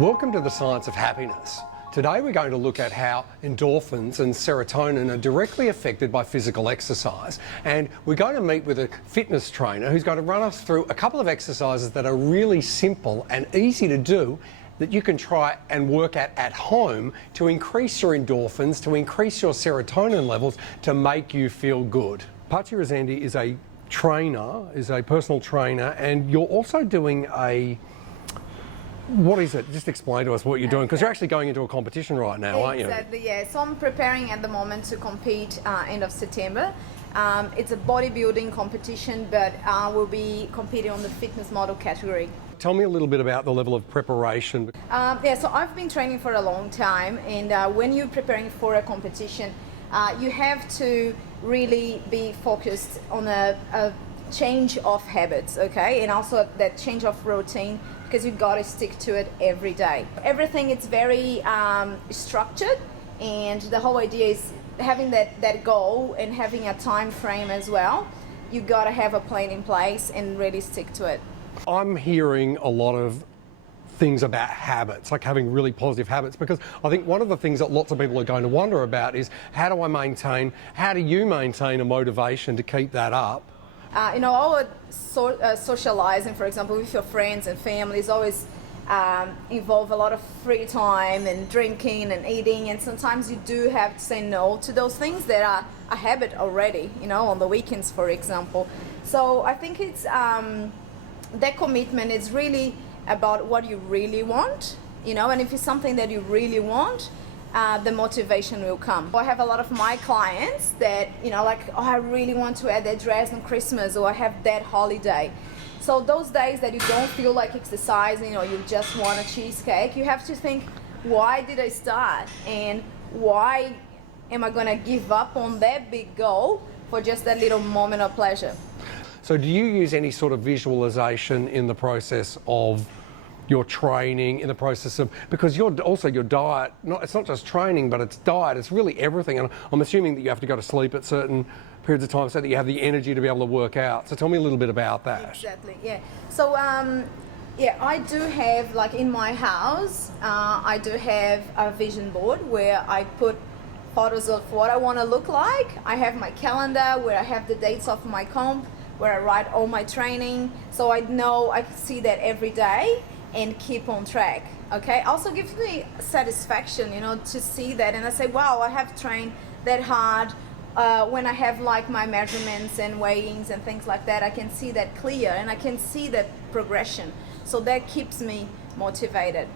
Welcome to the Science of Happiness. Today we're going to look at how endorphins and serotonin are directly affected by physical exercise, and we're going to meet with a fitness trainer who's going to run us through a couple of exercises that are really simple and easy to do that you can try and work at home to increase your endorphins, to increase your serotonin levels, to make you feel good. PACCHI RESENDE is a trainer, is a personal trainer, and you're also doing a... What is it? Just explain to us what you're doing, because you're actually going into a competition right now, aren't you? Exactly, yeah. So I'm preparing at the moment to compete end of September. It's a bodybuilding competition, but I will be competing on the fitness model category. Tell me a little bit about the level of preparation. Yeah, so I've been training for a long time, and when you're preparing for a competition, you have to really be focused on a change of habits, okay, and also that change of routine, because you've got to stick to it every day. Everything is very structured, and the whole idea is having that goal and having a time frame as well. You've got to have a plan in place and really stick to it. I'm hearing a lot of things about habits, like having really positive habits, because I think one of the things that lots of people are going to wonder about is how do you maintain a motivation to keep that up? Our socializing, for example, with your friends and family is always involve a lot of free time and drinking and eating, and sometimes you do have to say no to those things that are a habit already, on the weekends, for example. So I think it's that commitment is really about what you really want, and if it's something that you really want, the motivation will come. I have a lot of my clients that, I really want to add that dress on Christmas, or I have that holiday. So those days that you don't feel like exercising, or you just want a cheesecake, you have to think, why did I start? And why am I gonna give up on that big goal for just that little moment of pleasure? So do you use any sort of visualization in the process of your training, in the process of, because your diet, it's not just training, but it's diet, it's really everything, and I'm assuming that you have to go to sleep at certain periods of time so that you have the energy to be able to work out. So tell me a little bit about that. Exactly, yeah. So I do have, like in my house, I do have a vision board where I put photos of what I want to look like. I have my calendar where I have the dates of my comp, where I write all my training, so I know I can see that every day and keep on track, okay? Also gives me satisfaction, to see that, and I say, wow, I have trained that hard. When I have like my measurements and weightings and things like that, I can see that clear, and I can see that progression. So that keeps me motivated.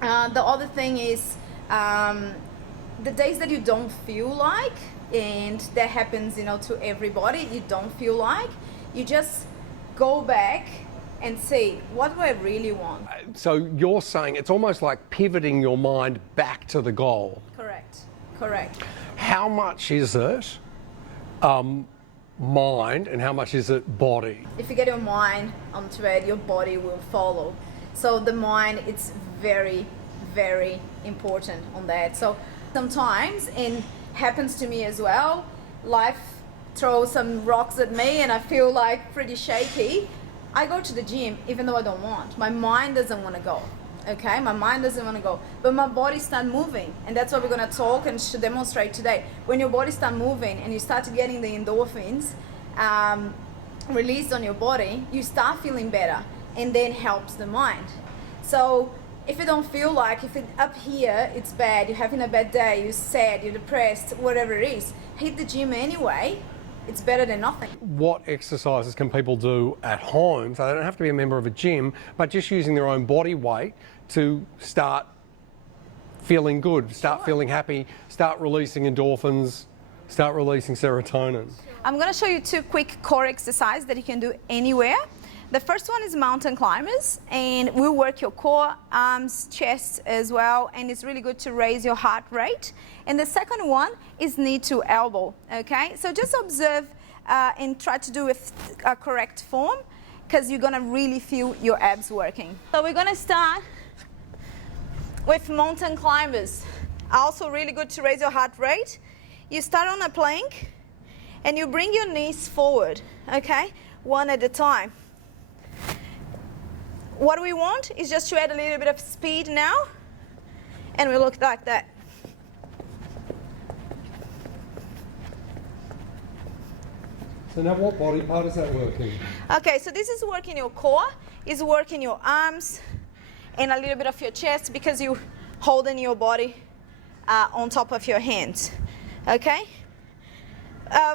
The other thing is, the days that you don't feel like, and that happens, to everybody, you don't feel like, you just go back and see, what do I really want? So you're saying it's almost like pivoting your mind back to the goal. Correct. How much is it mind and how much is it body? If you get your mind onto it, your body will follow. So the mind, it's very, very important on that. So sometimes, and happens to me as well, life throws some rocks at me and I feel like pretty shaky. I go to the gym even though I don't want. My mind doesn't want to go, okay? My mind doesn't want to go, but my body starts moving, and that's what we're going to talk and demonstrate today. When your body starts moving and you start getting the endorphins released on your body, you start feeling better, and then helps the mind. So if you don't feel like, if it's up here, it's bad, you're having a bad day, you're sad, you're depressed, whatever it is, hit the gym anyway. It's better than nothing. What exercises can people do at home, so they don't have to be a member of a gym, but just using their own body weight to start feeling good, start feeling happy, start releasing endorphins, start releasing serotonin? I'm going to show you 2 quick core exercises that you can do anywhere. The first one is mountain climbers, and we'll work your core, arms, chest as well, and it's really good to raise your heart rate. And the second one is knee to elbow, okay? So just observe and try to do it a correct form, because you're gonna really feel your abs working. So we're gonna start with mountain climbers. Also really good to raise your heart rate. You start on a plank, and you bring your knees forward, okay? One at a time. what we want is just to add a little bit of speed now, and we look like that. So now what body part is that working? Okay, so this is working your core, is working your arms, and a little bit of your chest because you're holding your body on top of your hands. Okay?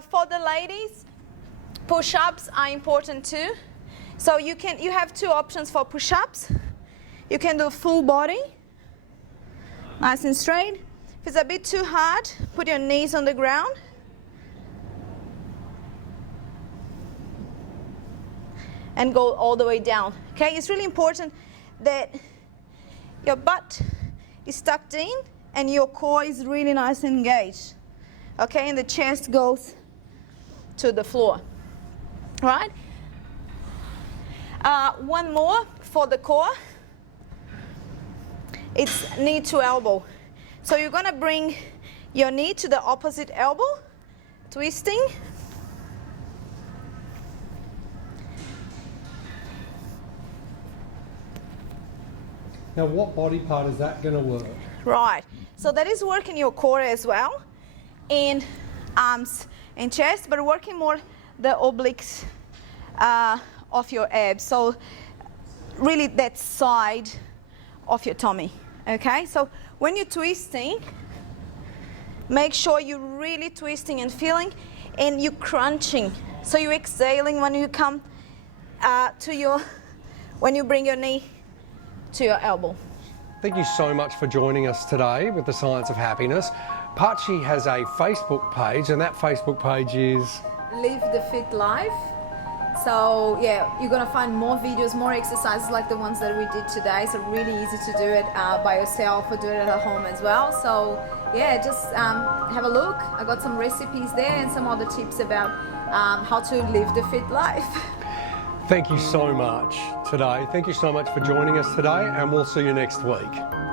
For the ladies, push-ups are important too. So you have two options for push-ups. You can do full body, nice and straight. If it's a bit too hard, put your knees on the ground. And go all the way down. Okay, it's really important that your butt is tucked in and your core is really nice and engaged. Okay, and the chest goes to the floor. Right? One more for the core. It's knee to elbow. So you're gonna bring your knee to the opposite elbow, twisting. Now what body part is that going to work? Right, so that is working your core as well, and arms and chest, but working more the obliques of your abs. So really that side of your tummy, okay? So when you're twisting, make sure you're really twisting and feeling, and you're crunching. So you're exhaling when you come when you bring your knee to your elbow. Thank you so much for joining us today with the Science of Happiness. PACCHI has a Facebook page, and that Facebook page is Live the Fit Life. So yeah, you're gonna find more videos, more exercises like the ones that we did today. So really easy to do it by yourself or do it at home as well. So yeah, just have a look. I got some recipes there and some other tips about how to live the fit life. Thank you so much today. Thank you so much for joining us today, and we'll see you next week.